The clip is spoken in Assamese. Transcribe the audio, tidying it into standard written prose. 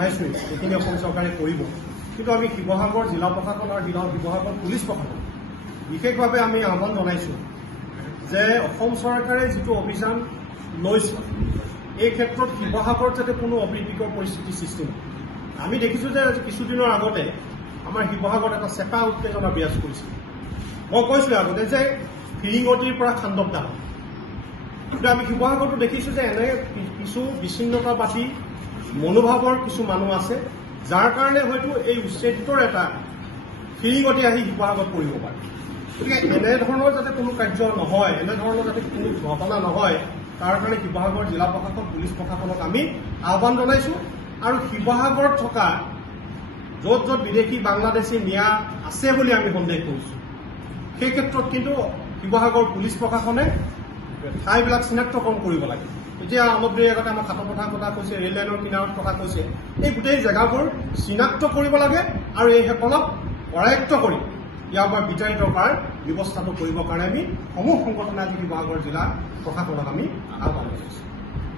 জনাইছোঁ এইখিনি অসম চৰকাৰে কৰিব, কিন্তু আমি শিৱসাগৰ জিলা প্ৰশাসন আৰু শিৱসাগৰ পুলিচ প্ৰশাসন বিশেষভাৱে আমি আহ্বান জনাইছোঁ যে অসম চৰকাৰে যিটো অভিযান লৈছে এই ক্ষেত্ৰত শিৱসাগৰত যাতে কোনো অপ্ৰীতিকৰ পৰিস্থিতিৰ সৃষ্টি নহয়। আমি দেখিছোঁ যে কিছুদিনৰ আগতে আমাৰ শিৱসাগৰত এটা চেপা উত্তেজনা বিৰাজ কৰিছিল। মই কৈছিলোঁ আগতে যে ফিৰিঙতিৰ পৰা খান্দৱ দাম, কিন্তু আমি শিৱসাগৰতো দেখিছোঁ যে এনে কিছু বিচ্ছিন্নতাবাদী মনোভাৱৰ কিছু মানুহ আছে, যাৰ কাৰণে হয়তো এই উচ্ছেদিতৰ এটা ফিৰিঙতি আহি শিৱসাগৰত পৰিব পাৰে। গতিকে এনেধৰণৰ যাতে কোনো কাৰ্য নহয়, এনেধৰণৰ যাতে কোনো ঘটনা নহয়, তাৰ কাৰণে শিৱসাগৰ জিলা প্ৰশাসন পুলিচ প্ৰশাসনক আমি আহ্বান জনাইছোঁ। আৰু শিৱসাগৰত থকা য'ত য'ত বিদেশী বাংলাদেশী নিয়া আছে বুলি আমি সন্দেহ কৰিছোঁ, সেই ক্ষেত্ৰত কিন্তু শিৱসাগৰ পুলিচ প্ৰশাসনে ঠাইবিলাক চিনাক্তকৰণ কৰিব লাগে। এতিয়া অলপ দেৰি আগতে আমাক খাটপথাৰ কথা কৈছে, ৰেল লাইনৰ কিনাৰত কথা কৈছে, এই গোটেই জেগাবোৰ চিনাক্ত কৰিব লাগে আৰু এই হেকলক কৰায়ত্ব কৰি ইয়াৰ পৰা বিতাড়িত কৰাৰ ব্যৱস্থাটো কৰিবৰ কাৰণে আমি সমূহ সংগঠনে আজি শিৱসাগৰ জিলা প্ৰশাসনক আমি আহ্বান জনাইছোঁ।